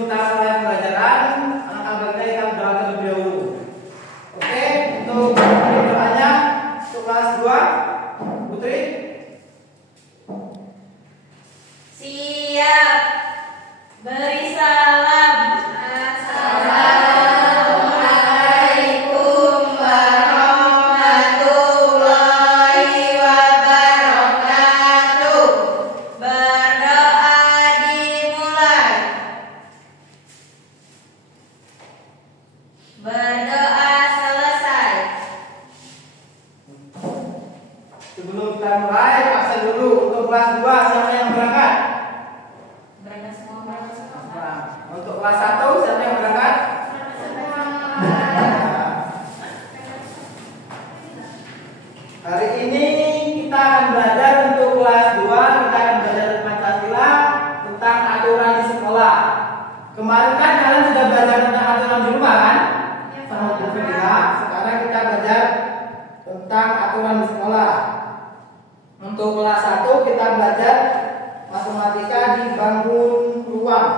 kita mulai pembelajaran, alangkah baiknya kita berdoa terlebih dahulu. Oke, untuk doanya untuk kelas 2, Putri. Siap. Beri salam. Assalamualaikum warahmatullahi wabarakatuh. Berdoa dimulai. Berdoa selesai. Sebelum kita mulai, absen dulu untuk kelas 2 siapa yang berangkat? Berangkat semua, berangkat semua. Nah, untuk kelas 1 siapa yang berangkat? Hari ini kita akan belajar untuk kelas 2, kita akan belajar Pancasila tentang aturan di sekolah. Kemarin kan kalian sudah belajar tentang aturan di rumah kan? Sama Bu Firda. Sekarang kita belajar tentang aturan di sekolah. Untuk kelas 1 kita belajar matematika di bangun ruang.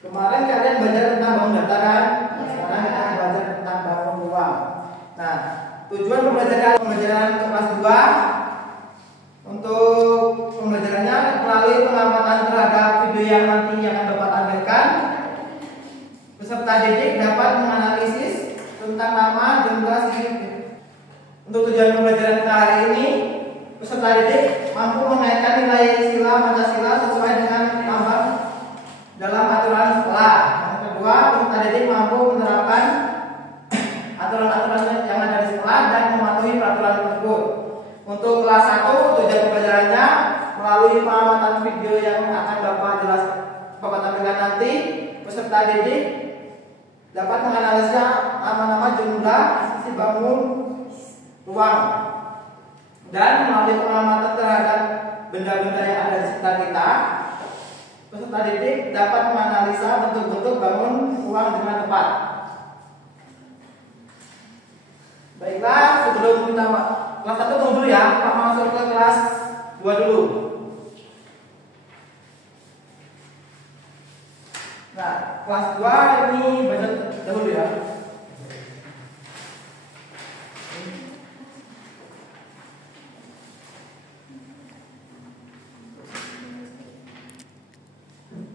Kemarin kalian belajar tentang bangun data kan? Nah, sekarang kita belajar tentang bangun ruang. Nah, tujuan pembelajaran kelas 2 untuk pembelajarannya melalui pengamatan terhadap video yang nanti akan Bapak tampilkan. Peserta didik dapat menganalisis tentang nama, jumlah, sisi. Untuk tujuan pembelajaran kita hari ini, peserta didik mampu mengaitkan nilai sila Pancasila sesuai dengan tambang dalam aturan sekolah. Yang kedua, peserta didik mampu menerapkan aturan-aturan yang ada di sekolah dan mematuhi peraturan tersebut. Untuk kelas 1, tujuan pembelajarannya melalui pengamatan video yang akan Bapak tampilkan nanti, peserta didik dapat menganalisa nama-nama, jumlah, sisi bangun ruang, dan melalui pengamatan terhadap benda-benda yang ada di sekitar kita, peserta didik dapat menganalisa bentuk-bentuk bangun ruang dengan tepat. Baiklah, sebelum kita kelas 1 tunggu dulu ya, Pak masuk ke kelas 2 dulu. Nah, kelas 2 ini baca dahulu ya.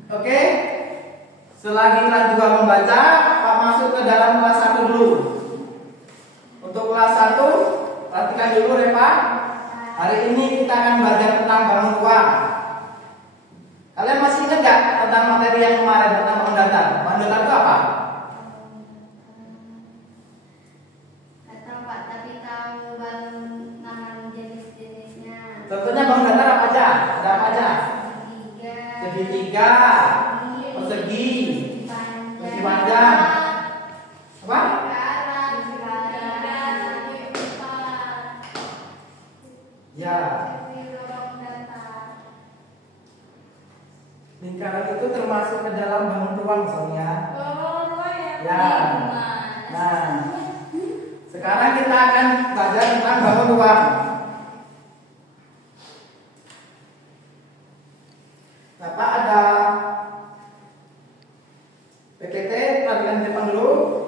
Oke, selagi kelas 2 membaca, Pak masuk ke dalam kelas 1 dulu. Untuk kelas 1, perhatikan dulu Reva. Hari ini kita akan belajar tentang bangun ruang. Kalian masih ingat gak tentang materi yang kemarin tentang bangun datar? Bangun datar itu apa? Gak tahu Pak, tapi tahu bangun nama jenis-jenisnya. Contohnya bangun datar apa aja? Ada apa aja? Segitiga, Persegi, persegi panjang, apa? Ya, lingkaran itu termasuk ke dalam bangun ruang soalnya. Ya. Nah, sekarang kita akan belajar tentang bangun ruang. Nah, Pak ada PPT pelajaran Jepang dulu.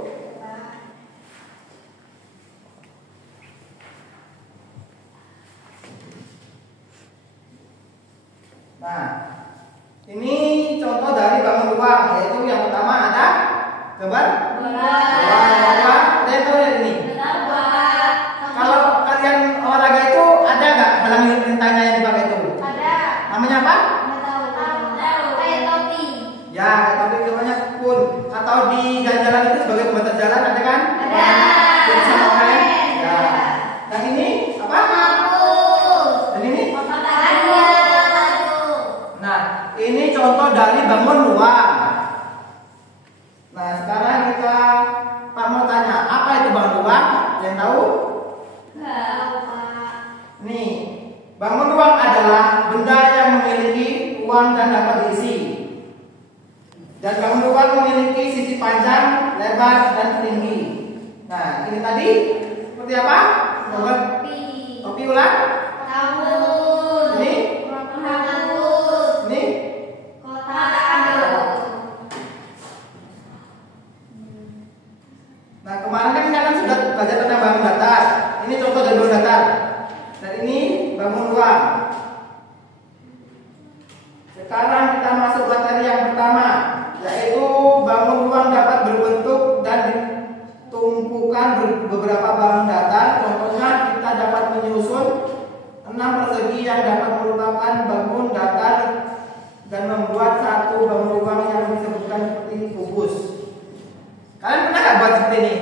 Nah, ini contoh dari bangun ruang, yaitu yang pertama ada gambar bola. Saya tahu ini. Kalau kalian olahraga itu ada nggak halang rintangnya yang dipakai itu? Ada. Namanya apa? Kayak topi. Ya, tapi namanya pun atau di jalan-jalan itu sebagai pembatas jalan ada kan? Ada. Jadi sama kan? Ya. Yang ini apa? Dan ini? Nah, ini contoh dari bangun ruang. Nah, sekarang Pak mau tanya, apa itu bangun ruang? Yang tahu? Nih, bangun ruang adalah benda yang memiliki ruang dan dapat diisi. Dan bangun ruang memiliki sisi panjang, lebar, dan tinggi. Nah, ini tadi seperti apa? Topi ulang. Ini? Ini? seperti ini?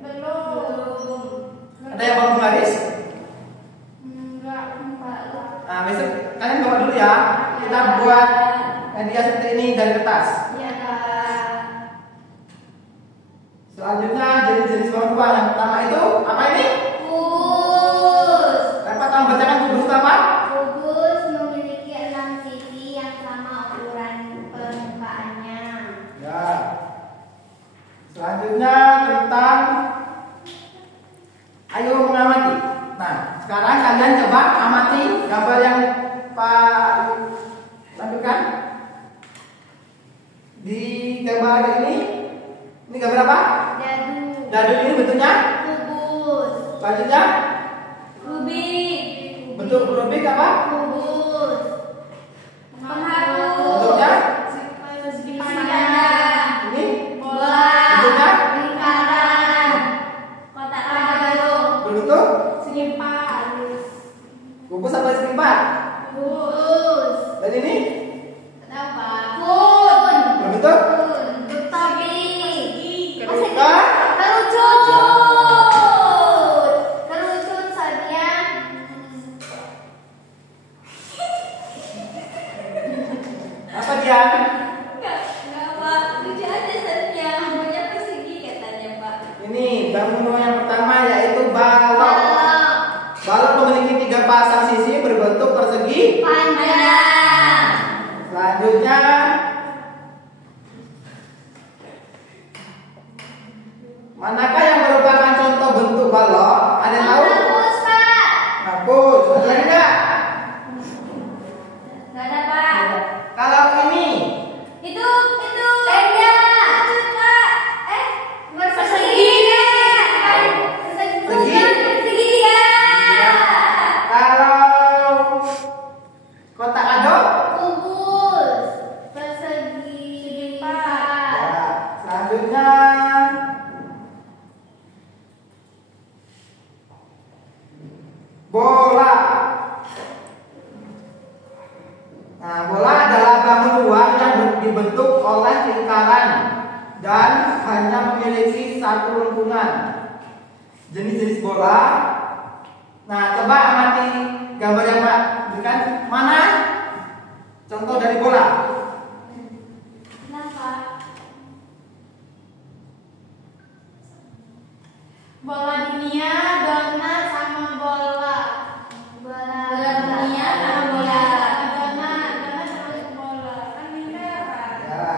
Belum. Ada yang mau garis? Enggak, Pak. Nah, besok kalian bawa dulu ya. Kita buat media seperti ini dari kertas. Iya, Kak. Selanjutnya jenis-jenis bawang yang pertama itu apa ini? Kubus. Dapat tolong bacakan kubus itu apa? Kubus memiliki 6 sisi yang sama ukuran permukaannya. Ya. Selanjutnya tentang ayo mengamati. Nah, sekarang kalian coba amati gambar yang Pak tampilkan. Di gambar ini gambar apa? Dadu. Dadu ini bentuknya? Kubus. Selanjutnya Rubik. bentuk rubik apa? Kubus. Pengharu. Bentuknya? Segi pandang. Ini Bola. bentuknya? Lingkaran. Kotak kado. Berbentuk? Segi empat. Kubus atau segi empat? Kubus. Dan ini Kenapa? Kun. berbentuk? Bentuk topi. Kerucut. Kerucut. Kerucut Sonia. Apa dia? Enggak Pak. Lucu aja Sonia. Maunya persegi katanya Pak. Ini bangunan yang pertama yaitu balok. Balok. Balok memiliki 3 pasang sisi berbentuk persegi. Panjang. Selanjutnya manakah yang merupakan contoh bentuk balok? Ada yang tahu? Bagus Pak. Bagus. Ada lagi nggak? Enggak ada Pak. Kalau ini Itu tenda. Pak. Persegi. Segi. Segitiga. kalau kotak adok? Kubus. Persegi. Pak. Ya. Selanjutnya bola. Nah, bola adalah bangun luar yang dibentuk oleh lingkaran dan hanya memiliki satu lengkungan. Jenis-jenis bola. Nah, coba amati gambar yang Pak berikan. Mana contoh dari bola? Kenapa? Bola dunia, donat sama bola. Bola dunia sama bola. Donat sama bola. Kan lingkaran. Ya.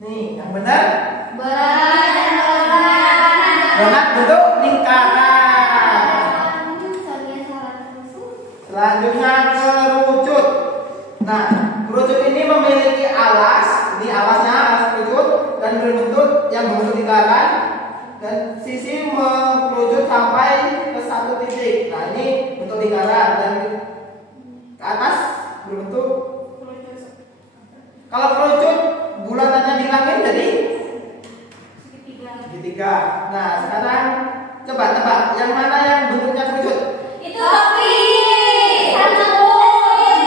Nih, yang benar. Bola dan bola. Donat bentuk lingkaran. Soalnya salah terus. Selanjutnya kerucut. Nah, kerucut ini memiliki alas. Ini alasnya, alas kerucut dan berbentuk yang berbentuk lingkaran dan sisi mengerucut sampai ke satu titik. Nah, ini bentuk lingkaran dan ke atas berbentuk. Kalau kerucut bulatannya bilangin jadi segitiga. Nah, sekarang coba tebak yang mana yang bentuknya kerucut? Itu topi sama kun.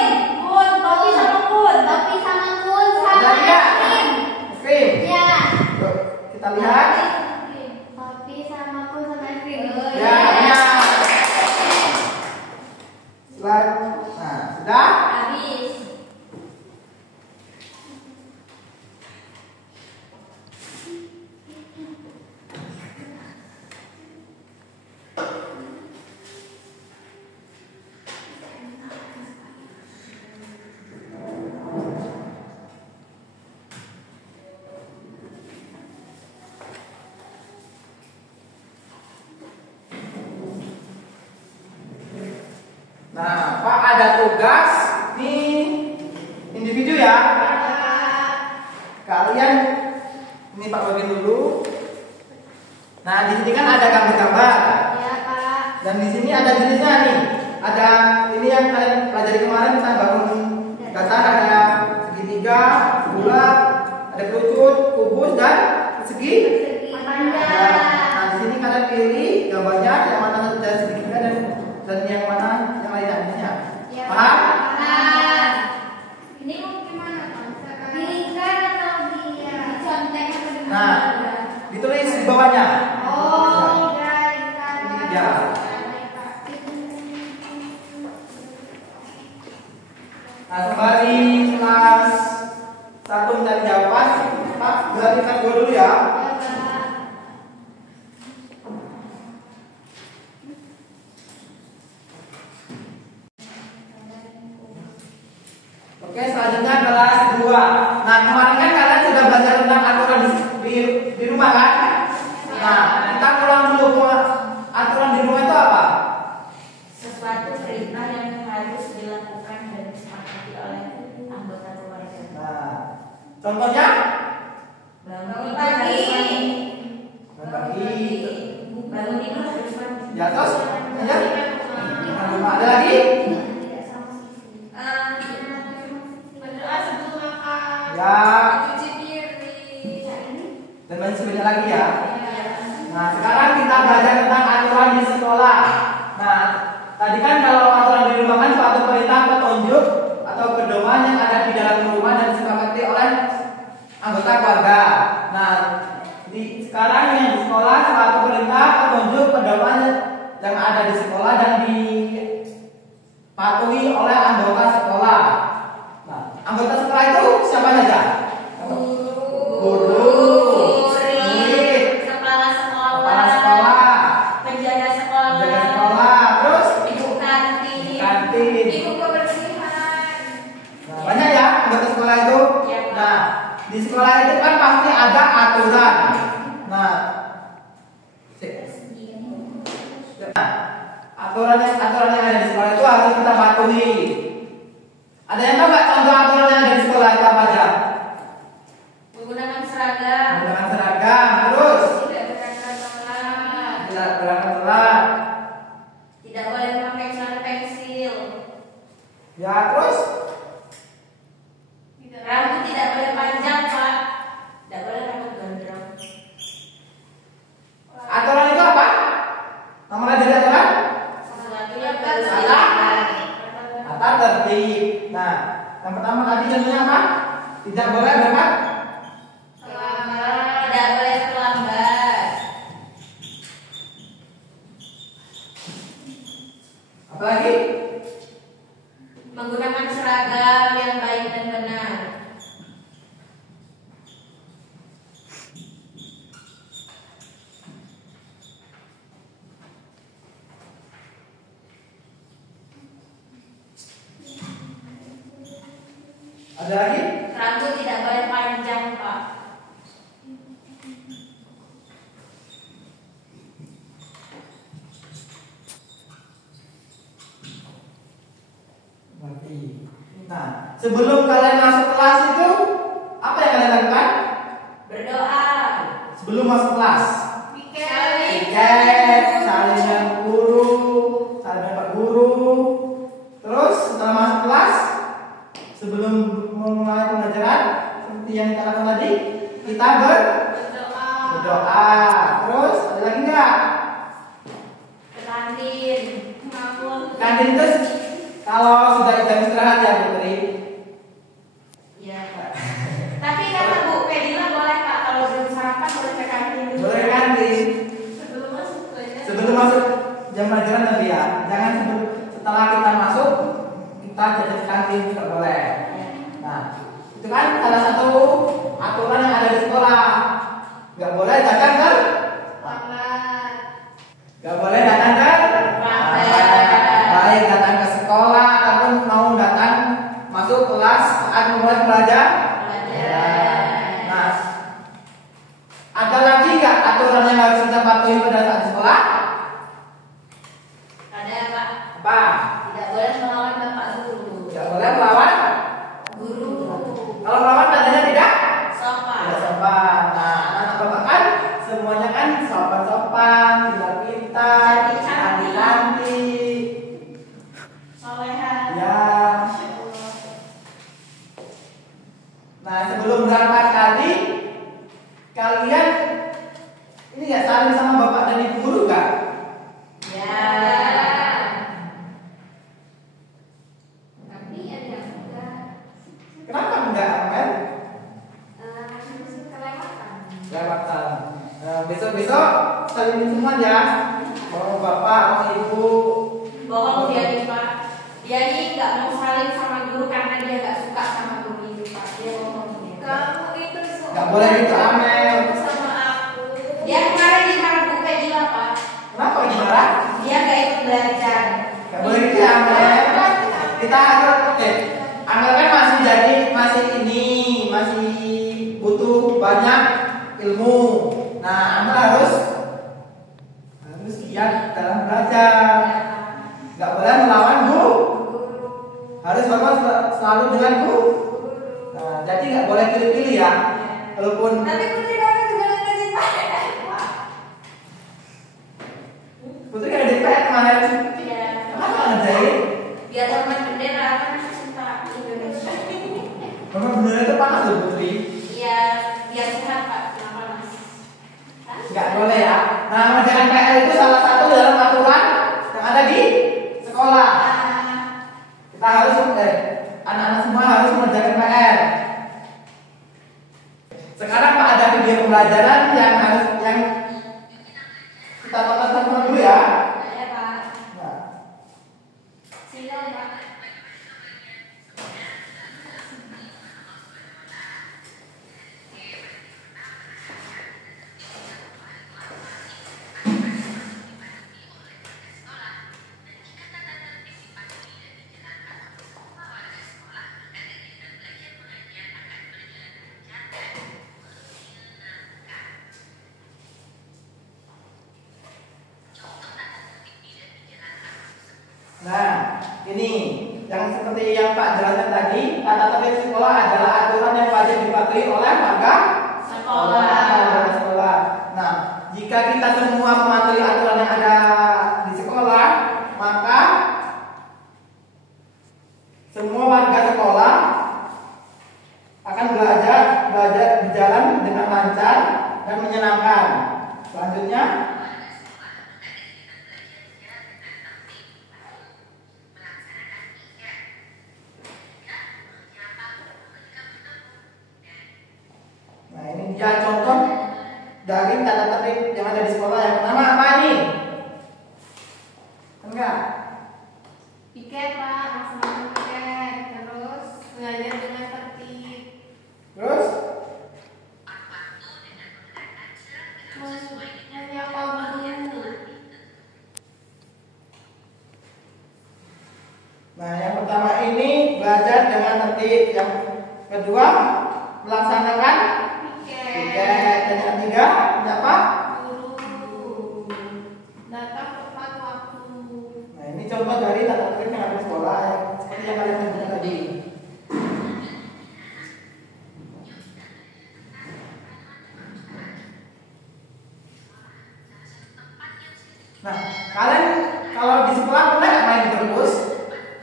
Kun, topi sama kun. Topi sama kun sama Ada tiga. krim. Krim. Ya. Yuk, kita lihat. Topi sama kun sama krim. Ya, benar. Nah, sudah. Habis. Nah, Pak ada tugas nih individu ya. Kalian ini Pak bagi dulu. Nah, di sini kan ada gambar-gambar. Ya, Pak. Dan di sini ada jenisnya nih. Ada ini yang kalian pelajari kemarin tentang bangun datar, ada segitiga, bulat, ada kerucut, kubus dan persegi. Panjang. Nah, di sini kalian pilih gambarnya yang mana ada segitiga dan yang mana yang lainnya. Ya, Paham? Pak. Nah, sembari kelas 1 mencari jawaban, Pak, perhatikan gue dulu ya. Oke, selanjutnya kelas 2. Nah, kemarin kan kalian sudah belajar tentang aturan di rumah kan? Nah, kita ulang dulu aturan di rumah itu apa? Sesuatu perintah yang harus dilakukan dan disepakati oleh anggota keluarga. Nah, contohnya Bangun pagi. bangun pagi. Bangun tidur harus mandi. Ya, terus lanjut. Ada lagi? Berdoa sebelum makan. Ya, Cuci piring. dan masih sebanyak lagi ya. Nah, sekarang kita belajar tentang aturan di sekolah. Nah, tadi kan kalau aturan di rumah kan suatu perintah, petunjuk atau pedoman yang ada di dalam rumah dan disepakati oleh anggota keluarga. Nah, sekarang yang di sekolah suatu perintah, petunjuk, pedoman yang ada di sekolah dan dipatuhi oleh anggota sekolah. Nah, anggota sekolah itu siapa saja? Guru, murid, Kepala kepala sekolah, penjaga sekolah, penjaga sekolah, terus ibu kantin, kantin. ibu kebersihan. Nah, banyak ya anggota sekolah itu. Iya, Pak. Nah, di sekolah itu kan pasti ada aturan. Nah, aturan yang ada di sekolah itu harus kita patuhi. Ada yang tahu nggak contoh aturan yang ada di sekolah itu apa aja? Menggunakan seragam, Menggunakan seragam, terus tidak berangkat telat, tidak berangkat telat. tidak boleh memakai celana pensil, Ya, terus rambut tidak boleh panjang, Pak, tidak boleh rambut gondrong. aturan itu apa? Nama dari aturan? Sesuatu yang Tata tertib. Nah, yang pertama tadi contohnya apa? Tidak boleh berangkat. tidak boleh terlambat, Apalagi? menggunakan seragam yang baik dan benar. Ada lagi? Rambut tidak boleh panjang, Pak. Ngerti. Nah, sebelum kalian masuk kelas itu apa yang kalian lakukan? Berdoa. Sebelum masuk kelas, Piket. saling dengan guru, saling dengan Pak Guru. Terus setelah masuk kelas, sebelum memulai pelajaran seperti yang kita lakukan tadi, kita berdoa. Terus ada lagi nggak? Ke kantin. Kantin itu kalau sudah jam istirahat ya Putri. Iya, Pak. Tapi kata Bu Pedila boleh, Kak, kalau belum sarapan boleh ke kantin dulu. Boleh ke kantin Sebelum masuk pelajaran. sebelum masuk jam pelajaran tapi ya. Jangan setelah kita masuk kita jajan ke kantin nggak boleh. Nah, itu kan salah satu aturan yang ada di sekolah. Nggak boleh datang ke nggak boleh datang ke baik datang ke sekolah ataupun mau datang masuk kelas saat memulai pelajaran. Nah, ada lagi nggak aturan yang harus kita patuhi pada saat di sekolah? Ada, Pak. Apa? Tidak boleh melawan Bapak Guru. Tidak boleh melawan. Guru. Kalau melawan tandanya tidak Sopan. sopan. Nah, anak bapak kan semuanya kan sopan-sopan, pintar-pintar, cantik-cantik. Soleha. Ya. Nah, sebelum berangkat tadi, kalian ini nggak saling sama bapak dan ibu guru nggak? Ya. Tapi ada yang enggak. Kenapa enggak, Amel? Kelewatan. Kelewatan. Besok-besok saling semua ya. Mau bapak, mau ibu. Bohong dia nih, Pak. Dia nih nggak mau saling sama guru karena Nggak boleh gitu Amel. Sama aku. Dia kemarin dimarah Bu Fedila, Pak. Kenapa dimarah? Dia nggak ikut belajar. Nggak boleh gitu ya Amel. Kita harus Amel kan masih butuh banyak ilmu. Nah, Amel harus giat dalam belajar. Nggak boleh melawan guru. Harus selalu dengan guru. Nah, jadi nggak boleh pilih-pilih ya. Walaupun Tapi Putri kami juga ngerjain Pak. Putri kan di PR kemarin. Iya. Kenapa ngerjain? Biar hormat bendera kan cinta Indonesia. Memang bener itu panas loh Putri. Iya, biar sehat Pak. Kenapa Mas? Nggak boleh ya. Nah, mengerjakan PR itu salah satu dalam aturan yang ada di sekolah. Kita harus anak-anak semua harus mengerjakan PR. Sekarang Pak ada video pembelajaran yang kita tonton dulu ya. Ada Pak. Nah, Silakan Pak. Nah, ini yang seperti yang Pak jelaskan tadi, tata tertib sekolah adalah aturan yang wajib dipatuhi oleh warga sekolah. Nah, jika kita semua mematuhi aturan yang ada di sekolah, maka semua warga sekolah akan belajar berjalan dengan lancar dan menyenangkan. Selanjutnya, nah ini dia contoh dari tata tertib yang ada di sekolah. Yang pertama apa ini? Enggak. Piket Pak, laksanakan piket. Terus belajar dengan tertib. Terus Menyapa guru. nah, yang pertama ini belajar dengan tertib. Yang kedua melaksanakan piket. Dan yang ketiga apa? Guru datang tepat waktu. Nah, ini contoh dari tata tertib yang ada di sekolah yang seperti yang kalian sebutkan tadi. Nah, kalian kalau di sekolah pernah nggak main di perpus?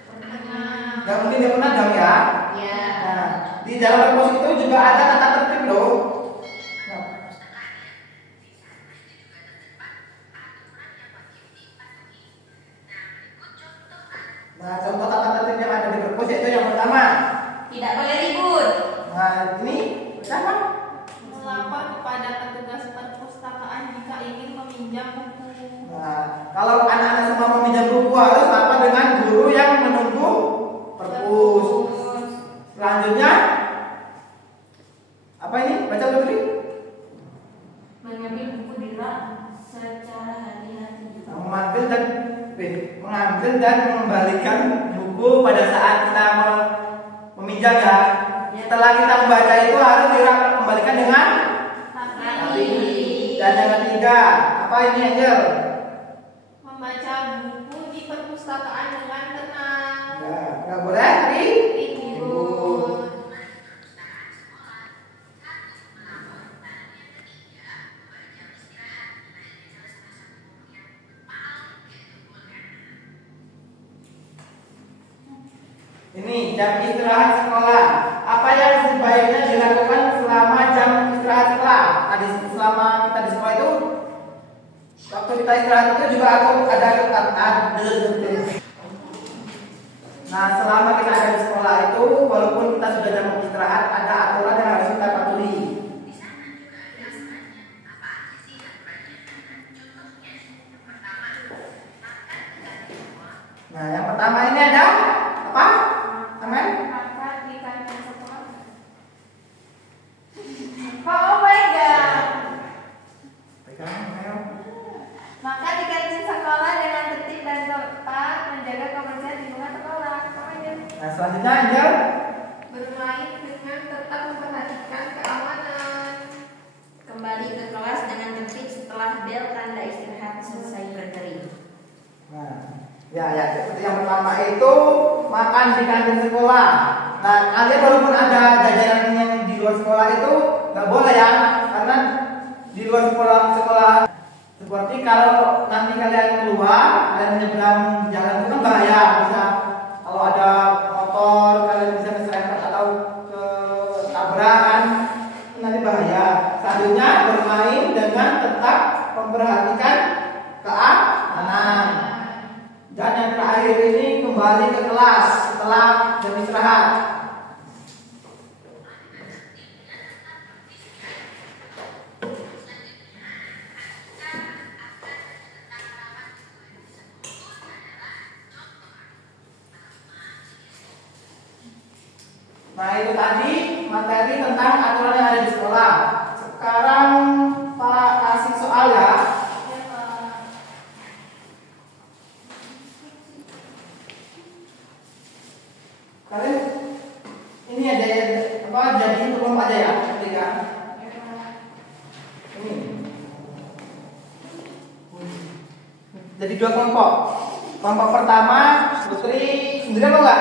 Pernah. Nggak mungkin nggak pernah dong ya. Ya. Nah, di dalam perpus itu juga ada tata tertib loh. Nah, contoh tata tertib yang ada di perpus itu yang pertama. Tidak boleh ribut. Nah, ini pertama. Melapor kepada petugas perpustakaan jika ingin meminjam buku. Nah, kalau anak-anak semua meminjam buku harus apa dengan guru yang menunggu perpus. Selanjutnya apa ini? Baca Putri. Mengambil buku di rak secara hati-hati. Nah, mengambil dan mengembalikan buku pada saat kita meminjam ya. Setelah kita membaca itu harus dikembalikan dengan rapi. Dan yang ketiga apa ini Angel? Membaca buku di perpustakaan dengan tenang. Ya, nggak boleh Ribut. Ini jam istirahat sekolah. Apa yang sebaiknya dilakukan selama jam istirahat sekolah? Tadi selama kita di sekolah itu, waktu kita istirahat itu juga ada. Nah, selama kita ada di sekolah itu, walaupun kita sudah jam istirahat, ada aturan yang harus kita patuhi. Nah, yang pertama ini ada apa? Aman? Kakak di kantin sekolah. Pak Nah, selanjutnya Angel. Bermain dengan tetap memperhatikan keamanan. Kembali ke kelas dengan tertib setelah bel tanda istirahat selesai berdiri. Nah, ya, seperti yang pertama itu makan di kantin sekolah. Nah, kalian walaupun ada jajanan yang di luar sekolah itu nggak boleh ya, karena di luar sekolah seperti kalau nanti kalian keluar dan nyebrang jalan itu kan bahaya, bisa kalau ada motor kalian bisa keserempet atau tabrakan, nanti bahaya. Selanjutnya bermain dengan tetap memperhatikan keamanan. Dan yang terakhir ini kembali ke kelas setelah jam istirahat. Nah, itu tadi materi tentang aturan yang ada di sekolah. Sekarang Pak kasih soal ya. Kalian ini aja ya, jadi kelompok aja ya, ketika ini. Jadi 2 kelompok. Kelompok pertama Putri sendiri apa enggak?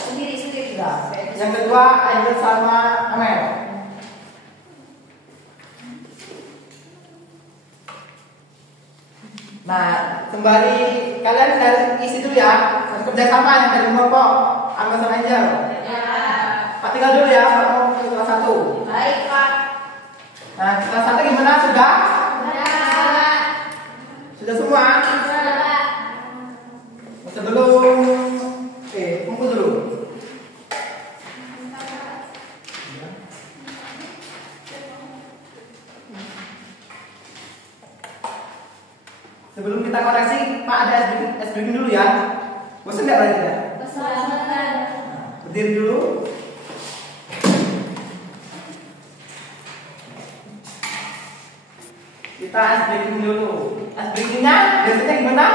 Sendiri. Enggak. Yang kedua Angel sama Amel. Nah, sembari kalian dari isi dulu ya, kerja sama yang dari kelompok Amel sama Angel. Ya. Pak tinggal dulu ya, Pak mau ke kelas 1. Baik, Pak. Nah, kelas 1 gimana? Sudah? Sudah. Sudah semua? Sudah. Sebelum kumpul dulu. Sebelum kita koreksi, Pak ada es breaking dulu ya. Bosan nggak berarti ya? Bosan. Berdiri dulu. Kita es breaking dulu. Es breakingnya biasanya gimana?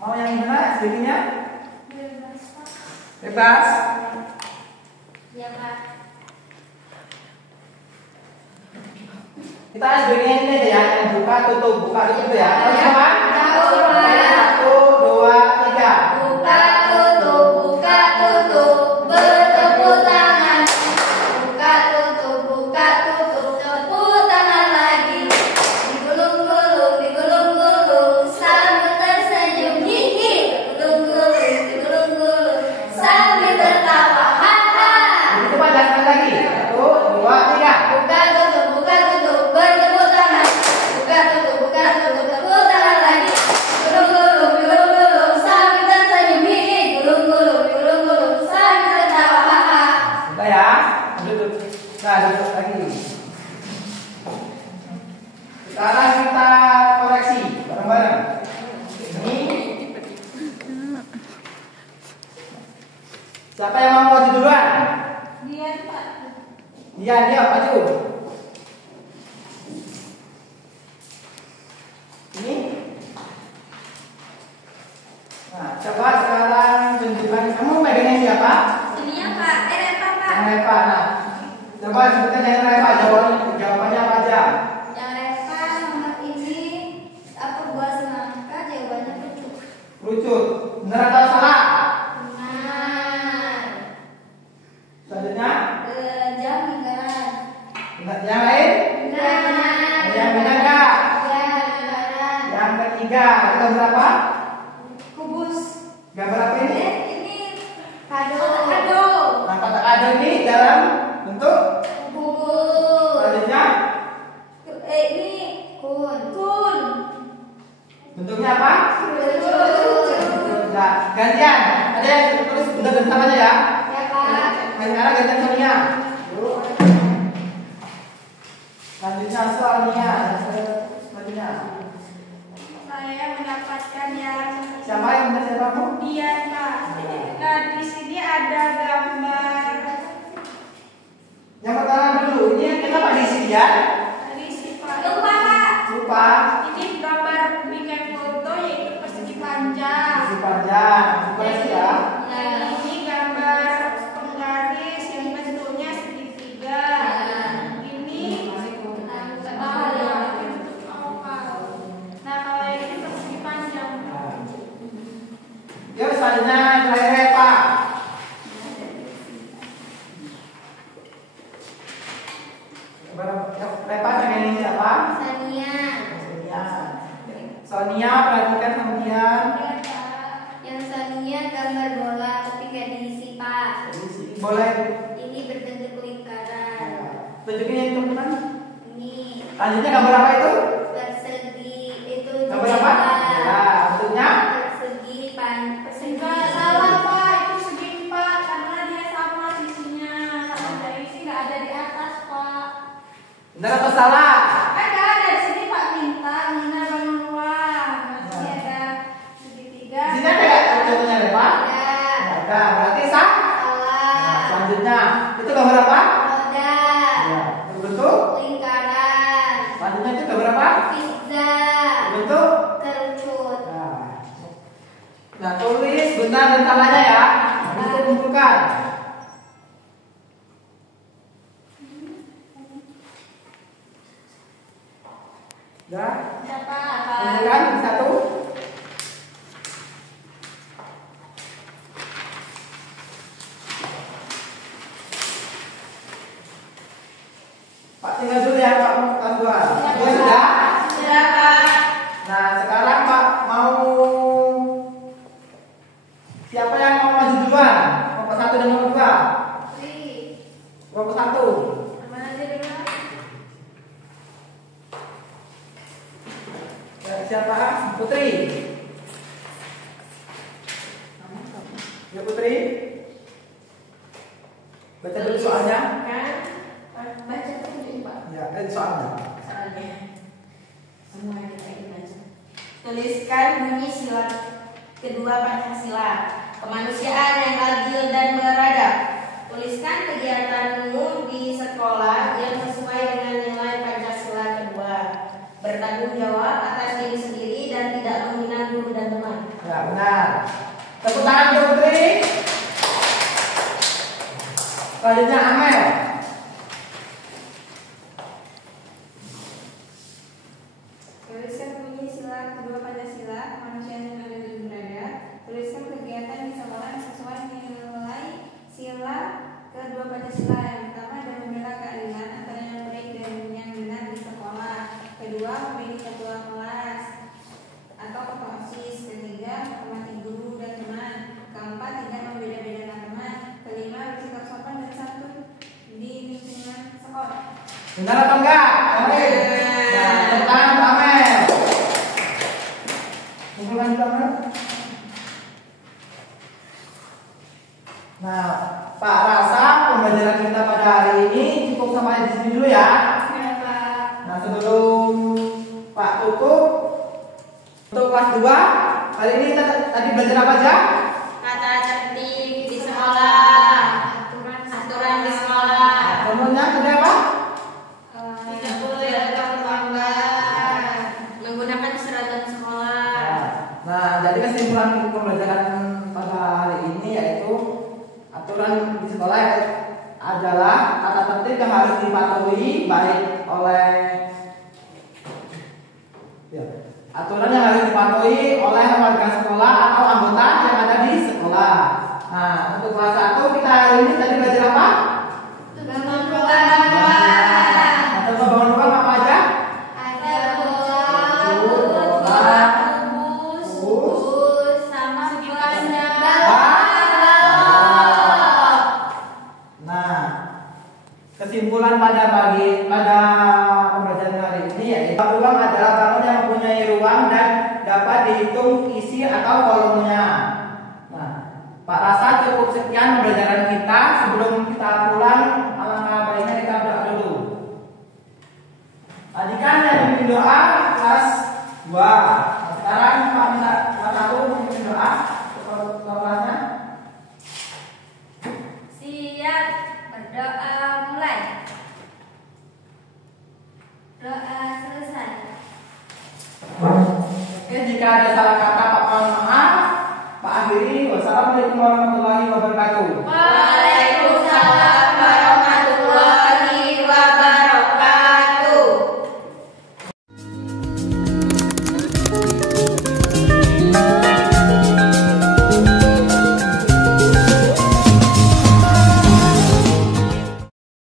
Mau yang gimana es breakingnya? Bebas. Ya, Pak. Kita es breakingnya ini aja ya, yang buka tutup ya. Tahu semua? Tahu, Pak. 1, 2, 3. Buka tutup, bertepuk tangan. Buka tutup, tepuk tangan lagi. Digulung-gulung, sambil tersenyum, hihi. Digulung-gulung, sambil tertawa, haha. Coba jelaskan lagi. 1, 2, 3. Buka tutup, bertepuk tangan. Buka tutup, tepuk tangan lagi. Digulung-gulung, sambil tersenyum, hihi. Digulung-gulung, sambil tertawa, haha. Sudah ya. Duduk. Nah, duduk lagi. Sekarang kita koreksi bareng-bareng. Ini siapa yang mau maju duluan? Dia, Pak. Dia maju. Ini. Nah, coba sekarang tunjukkan kamu megangnya siapa? Ini ya, Pak. Reva, Pak. Yang Reva. Nah, coba sebutkan yang Reva. Jawabannya apa aja? Yang Reva nomor ini buah semangka, jawabannya lucu. Lucut. Benar atau salah? Benar. Selanjutnya, Jam lingkaran. yang lain? Benar. Ada yang benar nggak? Ya, lingkaran. Yang ketiga, kita berapa? Kubus. Gambar apa ini? Ini kado. Kado. Nah, kotak kado ini dalam bentuk Kubus. selanjutnya Ini kun. Kun. bentuknya apa? Kun. Nah, gantian. Ada yang tulis benda dan samanya ya? Ya, Pak. Sekarang gantian soalnya. Selanjutnya soalnya. Selanjutnya. Saya mendapatkan yang Siapa yang benar siapa kamu? Dian, Pak. Nah, di sini ada gambar Yang pertama dulu. Ini kenapa diisi ya? tadi si Pak. Lupa, Pak. Lupa. Ini gambar bikin foto yaitu persegi panjang. Isi panjang. Koreksi ya. Nah, ini gambar Sebelumnya gambar bola tapi nggak diisi Pak. Boleh. Ini berbentuk lingkaran. Tunjukin yang teman-teman. Ini Lanjutnya gambar apa itu? persegi itu Gambar apa? Ya, bentuknya. persegi persegi. Enggak salah Pak, itu segi 4 karena dia sama sisinya. Sama dari isi nggak ada di atas Pak. Benar atau salah? Kan nggak ada di sini Pak bintang, mana bang ruang. Masih ada segitiga. Di sini ada nggak contohnya deh Pak? Ada. Ada, berarti sah. Nah, Salah. selanjutnya itu gambar apa? Roda. Ya, berbentuk. Lingkaran. Selanjutnya itu gambar apa? Pizza. Berbentuk. Kerucut. Nah, tulis benar dan salahnya ya. Habis itu kumpulkan. Ya, Siapa? kumpulkan satu. Pak tinggal dulu ya Pak, kelas 2. Dua sudah? Sudah Pak. Nah, sekarang Pak mau siapa yang mau maju duluan? Kelompok 1 dan kelompok 2. Kelompok 1. Sama aja dulu. Ya, siapa? Putri. Ya Putri. Baca dulu soalnya. Kan baca dulu Pak. Ya, soalnya. Soalnya semua kita ini baca. Tuliskan bunyi sila kedua Pancasila. Kemanusiaan yang adil dan beradab. Tuliskan kegiatanmu di sekolah yang sesuai dengan nilai Pancasila kedua. Bertanggung jawab atas diri sendiri dan tidak menghina guru dan teman. Ya, benar. Tepuk tangan untuk Putri. Selanjutnya Amel. Tuliskan bunyi sila kedua Pancasila, kemanusiaan yang adil dan beradab. Tuliskan kegiatan di sekolah yang sesuai nilai sila kedua Pancasila. Yang pertama adalah membela keadilan antara yang baik dan yang benar di sekolah. Kedua, memilih ketua kelas atau ketua OSIS. Ketiga, menghormati guru dan teman. Keempat, tidak membeda-bedakan teman. Kelima, bersikap sopan dan santun di lingkungan sekolah. Benar atau enggak? Oke. Nah, tepuk tangan untuk Amel. Kumpulkan juga Amel. Nah, Pak rasa pembelajaran kita pada hari ini cukup sampai di sini dulu ya. Ya Pak. Nah, sebelum Pak tutup untuk kelas 2, hari ini kita tadi belajar apa aja? Tata tertib di sekolah. Aturan di sekolah. Contohnya ada apa? Tidak boleh ada pelanggar. Menggunakan seragam sekolah. Nah, jadi kesimpulan pembelajaran pada hari ini yaitu aturan di sekolah adalah tata tertib yang harus dipatuhi baik oleh aturan yang harus dipatuhi oleh warga sekolah atau anggota yang ada di sekolah. Nah, untuk kelas 1 kita hari ini tadi belajar apa? Bangun ruang. Atau bangun ruang apa aja? Ada bola, Bola, bus, bus, sama segi pandang. Nah, kesimpulan pada pembelajaran hari ini yaitu ruang adalah bangun yang mempunyai ruang dan dapat dihitung isi atau volumenya. Nah, Pak rasa cukup sekian pembelajaran kita. Sebelum kita pulang, alangkah baiknya kita berdoa dulu. Tadi kan yang memimpin doa kelas 2. Nah, sekarang Pak minta kelas 1 memimpin doa ke kelasnya. Siap, berdoa mulai. Doa selesai. Oke, jika ada salah kata Pak mohon maaf. Pak akhiri. Wassalamualaikum warahmatullahi wabarakatuh.